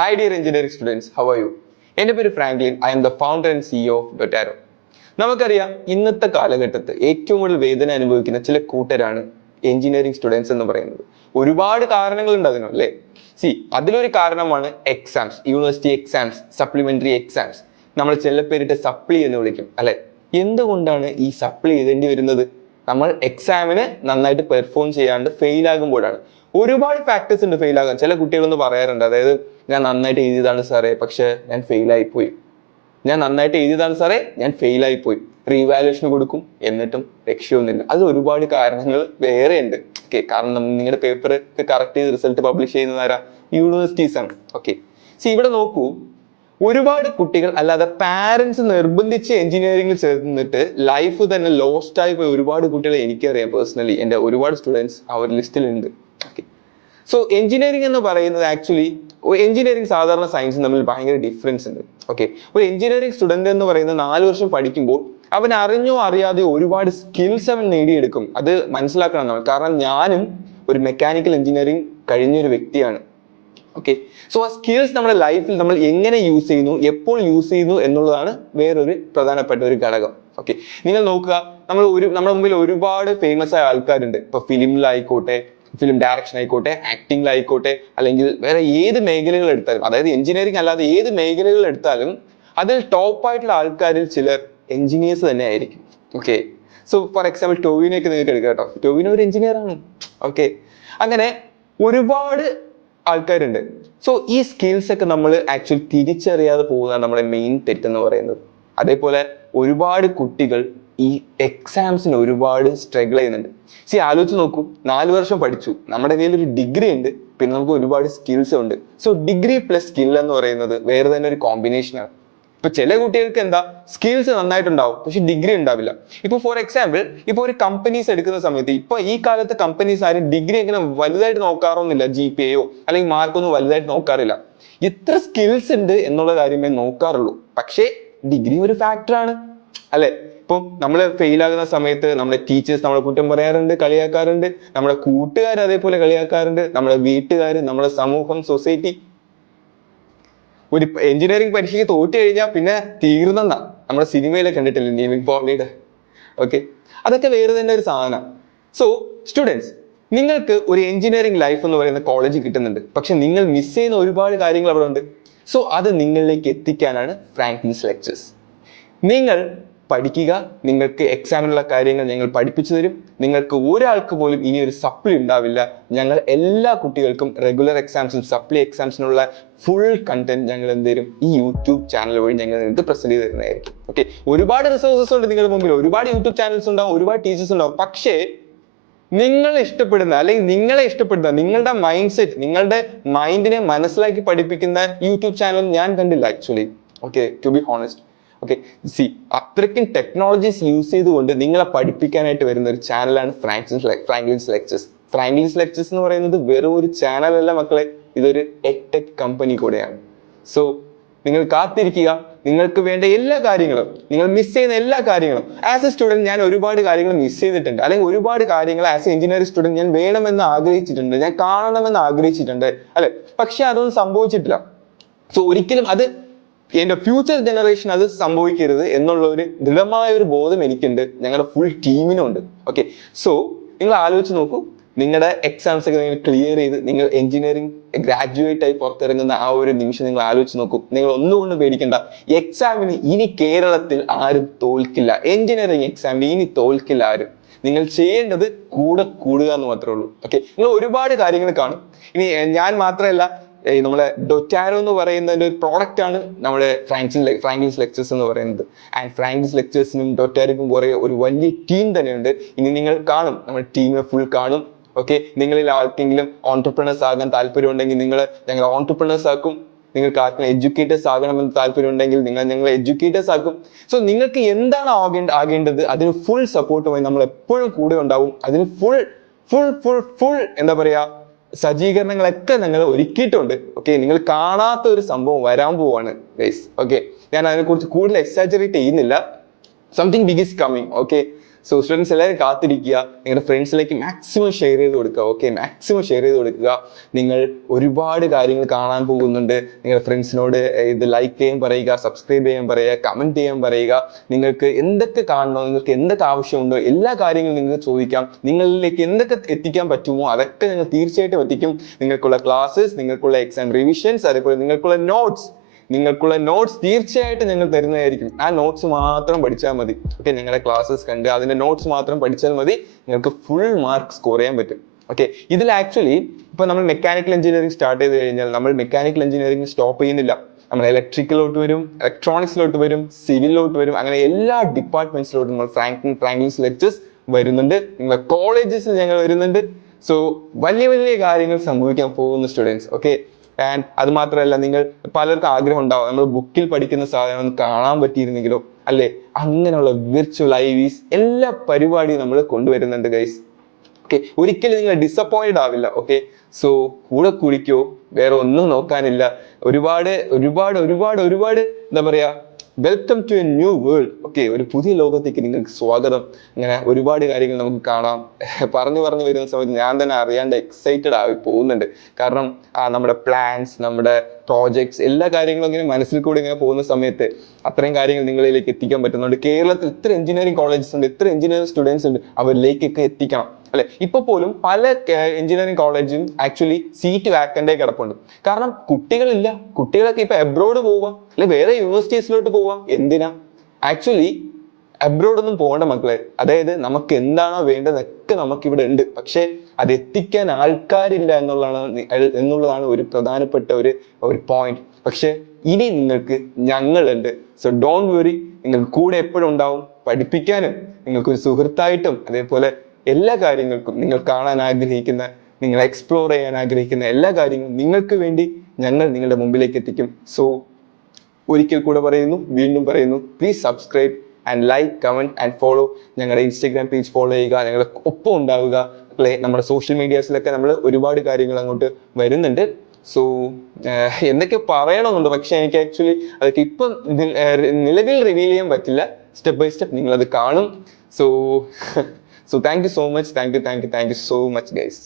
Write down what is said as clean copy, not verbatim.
Hi dear engineering students, how are you? എൻ്റെ പേര് Franklin. I am the founder and CEO of Dotaro. നമുക്കറിയാം ഇന്നത്തെ കാലഘട്ടത്ത് ഏറ്റവും കൂടുതൽ വേദന അനുഭവിക്കുന്ന ചില കൂട്ടരാണ് എഞ്ചിനീയറിംഗ് സ്റ്റുഡൻസ് എന്ന് പറയുന്നത്. ഒരുപാട് കാരണങ്ങളുണ്ട് അതിന് അല്ലേ. അതിലൊരു കാരണമാണ് exams, university exams, supplementary exams. നമ്മൾ ചില പേരിട്ട് സപ്ലി എന്ന് വിളിക്കും അല്ലെ. എന്തുകൊണ്ടാണ് ഈ സപ്ലി എഴുതേണ്ടി വരുന്നത്? നമ്മൾ എക്സാമിന് നന്നായിട്ട് പെർഫോം ചെയ്യാണ്ട് ഫെയിൽ ആകുമ്പോഴാണ്. ഒരുപാട് ഫാക്ടേഴ്സ് ഉണ്ട് ഫെയിൽ ആകാൻ. ചില കുട്ടികളൊന്ന് പറയാറുണ്ട്, അതായത് ഞാൻ നന്നായിട്ട് എഴുതിയതാണ് സാറേ, പക്ഷെ ഞാൻ ഫെയിൽ ആയിപ്പോയി. ഞാൻ നന്നായിട്ട് എഴുതിയതാണ് സാറേ, ഞാൻ ഫെയിൽ ആയിപ്പോയി. റീവാലുവേഷൻ കൊടുക്കും, എന്നിട്ടും രക്ഷയൊന്നുമില്ല. അത് ഒരുപാട് കാരണങ്ങൾ വേറെ ഉണ്ട്. ഓക്കെ, കാരണം നിങ്ങളുടെ പേപ്പർ കറക്റ്റ് ചെയ്ത് റിസൾട്ട് പബ്ലിഷ് ചെയ്യുന്നതാരാ? യൂണിവേഴ്സിറ്റീസ് ആണ്. ഓക്കെ, ഇവിടെ നോക്കൂ, ഒരുപാട് കുട്ടികൾ അല്ലാതെ പാരന്റ്സ് നിർബന്ധിച്ച് എഞ്ചിനീയറിംഗിൽ ചേർന്നിട്ട് ലൈഫ് തന്നെ ലോസ്റ്റ് ആയി പോയ ഒരുപാട് കുട്ടികളെ എനിക്കറിയാം പേഴ്സണലി. എൻ്റെ ഒരുപാട് സ്റ്റുഡൻസ് ആ ഒരു ലിസ്റ്റിലുണ്ട്. ഓക്കെ, എഞ്ചിനീയറിംഗ് എന്ന് പറയുന്നത് ആക്ച്വലി എഞ്ചിനീയറിംഗ് സാധാരണ സയൻസും തമ്മിൽ ഭയങ്കര ഡിഫറൻസ് ഉണ്ട്. ഓക്കെ, ഒരു എഞ്ചിനീയറിംഗ് സ്റ്റുഡന്റ് എന്ന് പറയുന്നത് 4 വർഷം പഠിക്കുമ്പോൾ അവൻ അറിഞ്ഞോ അറിയാതെ ഒരുപാട് സ്കിൽസ് അവൻ നേടിയെടുക്കും. അത് മനസ്സിലാക്കണം നമ്മൾ. കാരണം ഞാനും ഒരു മെക്കാനിക്കൽ എഞ്ചിനീയറിംഗ് കഴിഞ്ഞൊരു വ്യക്തിയാണ്. ഓക്കെ, ആ സ്കിൽസ് നമ്മുടെ ലൈഫിൽ നമ്മൾ എങ്ങനെ യൂസ് ചെയ്യുന്നു, എപ്പോൾ യൂസ് ചെയ്യുന്നു എന്നുള്ളതാണ് വേറൊരു പ്രധാനപ്പെട്ട ഒരു ഘടകം. ഓക്കെ, നിങ്ങൾ നോക്കുക, നമ്മുടെ മുമ്പിൽ ഒരുപാട് ഫേമസ് ആയ ആൾക്കാരുണ്ട്. ഇപ്പൊ ഫിലിമിലായിക്കോട്ടെ, ഫിലിം ഡയറക്ഷൻ ആയിക്കോട്ടെ, ആക്ടിങ്ങിലായിക്കോട്ടെ, അല്ലെങ്കിൽ വേറെ ഏത് മേഖലകൾ എടുത്താലും, അതായത് എഞ്ചിനീയറിംഗ് അല്ലാതെ ഏത് മേഖലകൾ എടുത്താലും അതിൽ ടോപ്പായിട്ടുള്ള ആൾക്കാരിൽ ചിലർ എഞ്ചിനീയേഴ്സ് തന്നെ ആയിരിക്കും. ഓക്കെ, ഫോർ എക്സാമ്പിൾ ടോവിനോയൊക്കെ നിങ്ങൾക്ക് എടുക്കാം കേട്ടോ. ടോവിനോ ഒരു എഞ്ചിനീയർ ആണ്. ഓക്കെ, അങ്ങനെ ഒരുപാട് ആൾക്കാരുണ്ട്. ഈ സ്കിൽസ് ഒക്കെ നമ്മൾ ആക്ച്വലി തിരിച്ചറിയാതെ പോകുന്നതാണ് നമ്മുടെ മെയിൻ തെറ്റെന്ന് പറയുന്നത്. അതേപോലെ ഒരുപാട് കുട്ടികൾ ഈ എക്സാംസിന് ഒരുപാട് സ്ട്രഗിൾ ചെയ്യുന്നുണ്ട്. ആലോചിച്ച് നോക്കൂ, 4 വർഷം പഠിച്ചു, നമ്മുടെ കയ്യിൽ ഒരു ഡിഗ്രി ഉണ്ട്, പിന്നെ നമുക്ക് ഒരുപാട് സ്കിൽസ് ഉണ്ട്. ഡിഗ്രി പ്ലസ് സ്കിൽ എന്ന് പറയുന്നത് വേറെ തന്നെ ഒരു കോമ്പിനേഷനാണ്. ഇപ്പൊ ചില കുട്ടികൾക്ക് എന്താ, സ്കിൽസ് നന്നായിട്ടുണ്ടാവും, പക്ഷെ ഡിഗ്രി ഉണ്ടാവില്ല. ഇപ്പൊ ഫോർ എക്സാമ്പിൾ, ഇപ്പൊ ഒരു കമ്പനീസ് എടുക്കുന്ന സമയത്ത്, ഇപ്പൊ ഈ കാലത്ത് കമ്പനീസ് ആരും ഡിഗ്രി എങ്ങനെ വലുതായിട്ട് നോക്കാറൊന്നുമില്ല. GPA അല്ലെങ്കിൽ മാർക്കൊന്നും വലുതായിട്ട് നോക്കാറില്ല. എത്ര സ്കിൽസ് ഉണ്ട് എന്നുള്ള കാര്യമേ നോക്കാറുള്ളൂ. പക്ഷേ ഡിഗ്രി ഒരു ഫാക്ടറാണ് അല്ലെ. ഇപ്പം നമ്മൾ ഫെയിൽ ആകുന്ന സമയത്ത് നമ്മുടെ ടീച്ചേഴ്സ് നമ്മളെ കുറ്റം പറയാറുണ്ട്, കളിയാക്കാറുണ്ട്. നമ്മുടെ കൂട്ടുകാർ അതേപോലെ കളിയാക്കാറുണ്ട്, നമ്മുടെ വീട്ടുകാർ, നമ്മുടെ സമൂഹം, സൊസൈറ്റി. ഒരു എഞ്ചിനീയറിംഗ് പരീക്ഷയ്ക്ക് തോറ്റു കഴിഞ്ഞാൽ പിന്നെ തീർന്നെന്നാ നമ്മുടെ സിനിമയിലൊക്കെ കണ്ടിട്ടില്ലേ, നീവിൻ പോളിയുടെ. ഓക്കെ, അതൊക്കെ വേറെ തന്നെ ഒരു സാധനം. സ്റ്റുഡൻസ്, നിങ്ങൾക്ക് ഒരു എഞ്ചിനീയറിംഗ് ലൈഫ് എന്ന് പറയുന്ന കോളേജ് കിട്ടുന്നുണ്ട്, പക്ഷെ നിങ്ങൾ മിസ് ചെയ്യുന്ന ഒരുപാട് കാര്യങ്ങൾ അവിടെ ഉണ്ട്. അത് നിങ്ങളിലേക്ക് എത്തിക്കാനാണ് ഫ്രാങ്ക്ലിൻസ് ലെക്ചേഴ്സ്. നിങ്ങൾ പഠിക്കുക, നിങ്ങൾക്ക് എക്സാമിനുള്ള കാര്യങ്ങൾ ഞങ്ങൾ പഠിപ്പിച്ചു തരും. നിങ്ങൾക്ക് ഒരാൾക്ക് പോലും ഇനി ഒരു സപ്ലി ഉണ്ടാവില്ല. ഞങ്ങൾ എല്ലാ കുട്ടികൾക്കും റെഗുലർ എക്സാംസിനും സപ്ലി എക്സാംസിനുള്ള ഫുൾ കണ്ടന്റ് ഞങ്ങൾ എന്തുതരും, ഈ യൂട്യൂബ് ചാനൽ വഴി ഞങ്ങൾ നിങ്ങൾക്ക് പ്രസന്റ് ചെയ്ത് തരുന്നതായിരിക്കും. ഓക്കെ, ഒരുപാട് റിസോഴ്സസ് ഉണ്ട് നിങ്ങളുടെ മുമ്പിൽ, ഒരുപാട് യൂട്യൂബ് ചാനൽസ് ഉണ്ടാവും, ഒരുപാട് ടീച്ചേഴ്സ് ഉണ്ടാവും. പക്ഷേ നിങ്ങൾ ഇഷ്ടപ്പെടുന്ന, അല്ലെങ്കിൽ നിങ്ങളെ ഇഷ്ടപ്പെടുന്ന, നിങ്ങളുടെ മൈൻഡ് സെറ്റ്, നിങ്ങളുടെ മൈൻഡിനെ മനസ്സിലാക്കി പഠിപ്പിക്കുന്ന യൂട്യൂബ് ചാനൽ ഞാൻ കണ്ടില്ല actually. Okay, to be honest. Okay, അത്രയ്ക്കും ടെക്നോളജീസ് യൂസ് ചെയ്തുകൊണ്ട് നിങ്ങളെ പഠിപ്പിക്കാനായിട്ട് വരുന്ന ഒരു ചാനലാണ് ഫ്രാങ്ക്ലിൻസ് ലെക്ചേഴ്സ്. ഫ്രാങ്ക്ലിൻസ് ലെക്ചേഴ്സ് എന്ന് പറയുന്നത് വെറും ഒരു ചാനലല്ല മക്കളെ, ഇതൊരു എഡ്ടെക് കമ്പനി കൂടെയാണ്. നിങ്ങൾ കാത്തിരിക്കുക. നിങ്ങൾക്ക് വേണ്ട എല്ലാ കാര്യങ്ങളും, നിങ്ങൾ മിസ് ചെയ്യുന്ന എല്ലാ കാര്യങ്ങളും. ആസ് എ സ്റ്റുഡന്റ് ഞാൻ ഒരുപാട് കാര്യങ്ങൾ മിസ് ചെയ്തിട്ടുണ്ട്, അല്ലെങ്കിൽ ഒരുപാട് കാര്യങ്ങൾ ആസ് എ എഞ്ചിനീയറിംഗ് സ്റ്റുഡന്റ് ഞാൻ വേണമെന്ന് ആഗ്രഹിച്ചിട്ടുണ്ട്, ഞാൻ കാണണമെന്ന് ആഗ്രഹിച്ചിട്ടുണ്ട് അല്ലെ. പക്ഷെ അതൊന്നും സംഭവിച്ചിട്ടില്ല. ഒരിക്കലും അത് എന്റെ ഫ്യൂച്ചർ ജനറേഷൻ അത് സംഭവിക്കരുത് എന്നുള്ള ഒരു ദൃഢമായ ഒരു ബോധം എനിക്കുണ്ട്, ഞങ്ങളുടെ ഫുൾ ടീമിനുണ്ട്. ഓക്കെ, നിങ്ങൾ ആലോചിച്ച് നോക്കൂ, നിങ്ങളുടെ എക്സാംസ് ഒക്കെ നിങ്ങൾ ക്ലിയർ ചെയ്ത് നിങ്ങൾ എഞ്ചിനീയറിംഗ് ഗ്രാജുവേറ്റ് ആയി പുറത്തിറങ്ങുന്ന ആ ഒരു നിമിഷം നിങ്ങൾ ആലോചിച്ച് നോക്കൂ. നിങ്ങൾ ഒന്നുകൊണ്ട് പേടിക്കണ്ട, എക്സാമിന് ഇനി കേരളത്തിൽ ആരും തോൽക്കില്ല. എഞ്ചിനീയറിംഗ് എക്സാമിന് ഇനി തോൽക്കില്ല ആരും. നിങ്ങൾ ചെയ്യേണ്ടത് കൂടെ കൂടുക എന്ന് മാത്രമേ ഉള്ളൂ. ഓക്കെ, നിങ്ങൾ ഒരുപാട് കാര്യങ്ങൾ കാണും. ഇനി ഞാൻ മാത്രമല്ല, നമ്മളെ ഡൊറ്റാരോ എന്ന് പറയുന്നതിന്റെ ഒരു പ്രോഡക്റ്റ് ആണ് നമ്മുടെ ഫ്രാങ്ക്ലിൻസ് ലെക്ചേഴ്സ് എന്ന് പറയുന്നത്. ആൻഡ് ഫ്രാങ്ക്ലിൻസ് ലെക്ചേഴ്സിനും ഡൊറ്റാരോക്കും കുറെ ഒരു വലിയ ടീം തന്നെയുണ്ട്. ഇനി നിങ്ങൾ കാണും, നമ്മുടെ ടീമിനെ ഫുൾ കാണും. ഓക്കെ, നിങ്ങളിൽ ആർക്കെങ്കിലും ഓൺടർപ്രണേഴ്സ് ആകാൻ താല്പര്യം ഉണ്ടെങ്കിൽ ഞങ്ങൾ ഓൺടർപ്രണേഴ്സ് ആക്കും. നിങ്ങൾക്ക് ആർക്കും എഡ്യൂക്കേറ്റേഴ്സ് ആകണമെന്ന് താല്പര്യം ഉണ്ടെങ്കിൽ ഞങ്ങൾ എഡ്യൂക്കേറ്റേഴ്സ് ആക്കും. നിങ്ങൾക്ക് എന്താണ് ആകേണ്ടത് അതിന് ഫുൾ സപ്പോർട്ടുമായി നമ്മൾ എപ്പോഴും കൂടെ ഉണ്ടാവും. അതിന് ഫുൾ ഫുൾ ഫുൾ ഫുൾ എന്താ പറയാ, സജ്ജീകരണങ്ങളൊക്കെ ഞങ്ങൾ ഒരുക്കിയിട്ടുണ്ട്. ഓക്കെ, നിങ്ങൾ കാണാത്ത ഒരു സംഭവം വരാൻ പോവാണ് ഗൈസ്. ഓക്കെ, ഞാൻ അതിനെക്കുറിച്ച് കൂടുതൽ എക്സാജറേറ്റ് ചെയ്യുന്നില്ല. Something big is coming. Okay, so students എല്ലാവരും കാത്തിരിക്കുക, നിങ്ങളുടെ ഫ്രണ്ട്സിലേക്ക് മാക്സിമം ഷെയർ ചെയ്ത് കൊടുക്കുക. ഓക്കെ, മാക്സിമം ഷെയർ ചെയ്ത് കൊടുക്കുക. നിങ്ങൾ ഒരുപാട് കാര്യങ്ങൾ കാണാൻ പോകുന്നുണ്ട്. നിങ്ങളുടെ ഫ്രണ്ട്സിനോട് ഇത് ലൈക്ക് ചെയ്യാൻ പറയുക, സബ്സ്ക്രൈബ് ചെയ്യാൻ പറയുക, കമന്റ് ചെയ്യാൻ പറയുക. നിങ്ങൾക്ക് എന്തൊക്കെ കാണണോ, നിങ്ങൾക്ക് എന്തൊക്കെ ആവശ്യമുണ്ടോ എല്ലാ കാര്യങ്ങളും നിങ്ങൾക്ക് ചോദിക്കാം. നിങ്ങളിലേക്ക് എന്തൊക്കെ എത്തിക്കാൻ പറ്റുമോ അതൊക്കെ ഞങ്ങൾ തീർച്ചയായിട്ടും എത്തിക്കും. നിങ്ങൾക്കുള്ള ക്ലാസ്സസ്, നിങ്ങൾക്കുള്ള എക്സാം റിവിഷൻസ്, അതേപോലെ നിങ്ങൾക്കുള്ള നോട്ട്സ് തീർച്ചയായിട്ടും ഞങ്ങൾ തരുന്നതായിരിക്കും. ആ നോട്ട്സ് മാത്രം പഠിച്ചാൽ മതി. ഓക്കെ, ഞങ്ങളുടെ ക്ലാസ്സസ് കണ്ട് അതിന്റെ നോട്ട്സ് മാത്രം പഠിച്ചാൽ മതി, നിങ്ങൾക്ക് ഫുൾ മാർക്ക് സ്കോർ ചെയ്യാൻ പറ്റും. ഓക്കെ, ഇതിൽ ആക്ച്വലി ഇപ്പൊ നമ്മൾ മെക്കാനിക്കൽ എഞ്ചിനീയറിംഗ് സ്റ്റാർട്ട് ചെയ്ത് കഴിഞ്ഞാൽ നമ്മൾ മെക്കാനിക്കൽ എഞ്ചിനീയറിംഗ് സ്റ്റോപ്പ് ചെയ്യുന്നില്ല. നമ്മൾ ഇലക്ട്രിക്കലോട്ട് വരും, ഇലക്ട്രോണിക്സിലോട്ട് വരും, സിവിലിലോട്ട് വരും, അങ്ങനെ എല്ലാ ഡിപ്പാർട്ട്മെന്റ്സിലോട്ടും നമ്മൾ ഫ്രാങ്ക്ലിൻസ് ലെക്ചേഴ്സ് വരുന്നുണ്ട്. നിങ്ങളുടെ കോളേജസിൽ ഞങ്ങൾ വരുന്നുണ്ട്. സോ വലിയ വലിയ കാര്യങ്ങൾ സംഭവിക്കാൻ പോകുന്ന സ്റ്റുഡൻസ്. ഓക്കെ, ആൻഡ് അത് മാത്രമല്ല, നിങ്ങൾ പലർക്കും ആഗ്രഹം ഉണ്ടാവും നമ്മൾ ബുക്കിൽ പഠിക്കുന്ന സാധനം ഒന്ന് കാണാൻ പറ്റിയിരുന്നെങ്കിലോ, അല്ലെ? അങ്ങനെയുള്ള വിർച്വൽ ഐവീസ് എല്ലാ പരിപാടിയും നമ്മൾ കൊണ്ടുവരുന്നുണ്ട് ഗൈസ്. ഓക്കെ, ഒരിക്കലും നിങ്ങൾ ഡിസപ്പോയിന്റഡ് ആവില്ല. ഓക്കെ, സോ കൂടെ കുടിക്കോ, വേറെ ഒന്നും നോക്കാനില്ല. ഒരുപാട് ഒരുപാട് ഒരുപാട് ഒരുപാട് എന്താ പറയാ, welcome to a new world. Okay, ഒരു പുതിയ ലോകത്തേക്ക് നിങ്ങൾക്ക് സ്വാഗതം. ഇങ്ങനെ ഒരുപാട് കാര്യങ്ങൾ നമുക്ക് കാണാം. പറഞ്ഞു വരുന്ന സമയത്ത് ഞാൻ തന്നെ അറിയാണ്ട് എക്സൈറ്റഡ് ആയി പോകുന്നുണ്ട്. കാരണം നമ്മുടെ പ്ലാൻസ്, നമ്മുടെ പ്രോജക്ട്സ്, എല്ലാ കാര്യങ്ങളും ഇങ്ങനെ മനസ്സിൽ കൂടി ഇങ്ങനെ പോകുന്ന സമയത്ത് അത്രയും കാര്യങ്ങൾ നിങ്ങളിലേക്ക് എത്തിക്കാൻ പറ്റുന്നുണ്ട്. കേരളത്തിൽ ഇത്ര എഞ്ചിനീയറിംഗ് കോളേജസ് ഉണ്ട്, ഇത്ര എഞ്ചിനീയറിംഗ് സ്റ്റുഡൻസ് ഉണ്ട്, അവരിലേക്കൊക്കെ എത്തിക്കണം, അല്ലെ? ഇപ്പൊ പോലും പല എഞ്ചിനീയറിംഗ് കോളേജും ആക്ച്വലി സീറ്റ് വാക്കൻ്റ് കിടപ്പുണ്ട്. കാരണം കുട്ടികളില്ല. കുട്ടികളൊക്കെ ഇപ്പൊ എബ്രോഡ് പോവാം, അല്ലെ വേറെ യൂണിവേഴ്സിറ്റീസിലോട്ട് പോവാം. എന്തിനാ? ആക്ച്വലി അബ്രോഡ് ഒന്നും പോകേണ്ട മക്കളെ. അതായത് നമുക്ക് എന്താണോ വേണ്ടതൊക്കെ നമുക്ക് ഇവിടെ ഉണ്ട്, പക്ഷെ അത് എത്തിക്കാൻ ആൾക്കാരില്ല എന്നുള്ളതാണ് ഒരു പ്രധാനപ്പെട്ട ഒരു പോയിന്റ്. പക്ഷെ ഇനി നിങ്ങൾക്ക് ഞങ്ങളുണ്ട്. സോ ഡോണ്ട് വെറി, നിങ്ങൾ കൂടെ എപ്പോഴും ഉണ്ടാവും, പഠിപ്പിക്കാനും നിങ്ങൾക്കൊരു സുഹൃത്തായിട്ടും. അതേപോലെ എല്ലാ കാര്യങ്ങൾക്കും നിങ്ങൾ കാണാൻ ആഗ്രഹിക്കുന്ന, നിങ്ങൾ എക്സ്പ്ലോർ ചെയ്യാൻ ആഗ്രഹിക്കുന്ന എല്ലാ കാര്യങ്ങളും നിങ്ങൾക്ക് വേണ്ടി ഞങ്ങൾ നിങ്ങളുടെ മുമ്പിലേക്ക് എത്തിക്കും. സോ ഒരിക്കൽ കൂടെ പറയുന്നു, വീണ്ടും പറയുന്നു, please subscribe and like, comment and follow. ഞങ്ങളുടെ ഇൻസ്റ്റാഗ്രാം പേജ് ഫോളോ ചെയ്യുക, ഞങ്ങളുടെ ഒപ്പം ഉണ്ടാവുക. അല്ലെ, നമ്മുടെ സോഷ്യൽ മീഡിയാസിലൊക്കെ നമ്മൾ ഒരുപാട് കാര്യങ്ങൾ അങ്ങോട്ട് വരുന്നുണ്ട്. സോ എന്തൊക്കെ പറയണമെന്നുണ്ട്, പക്ഷെ എനിക്ക് ആക്ച്വലി അതൊക്കെ ഇപ്പം നിലവിൽ റിവീൽ ചെയ്യാൻ പറ്റില്ല. സ്റ്റെപ്പ് ബൈ സ്റ്റെപ്പ് നിങ്ങളത് കാണും. So thank you so much. Thank you so much guys.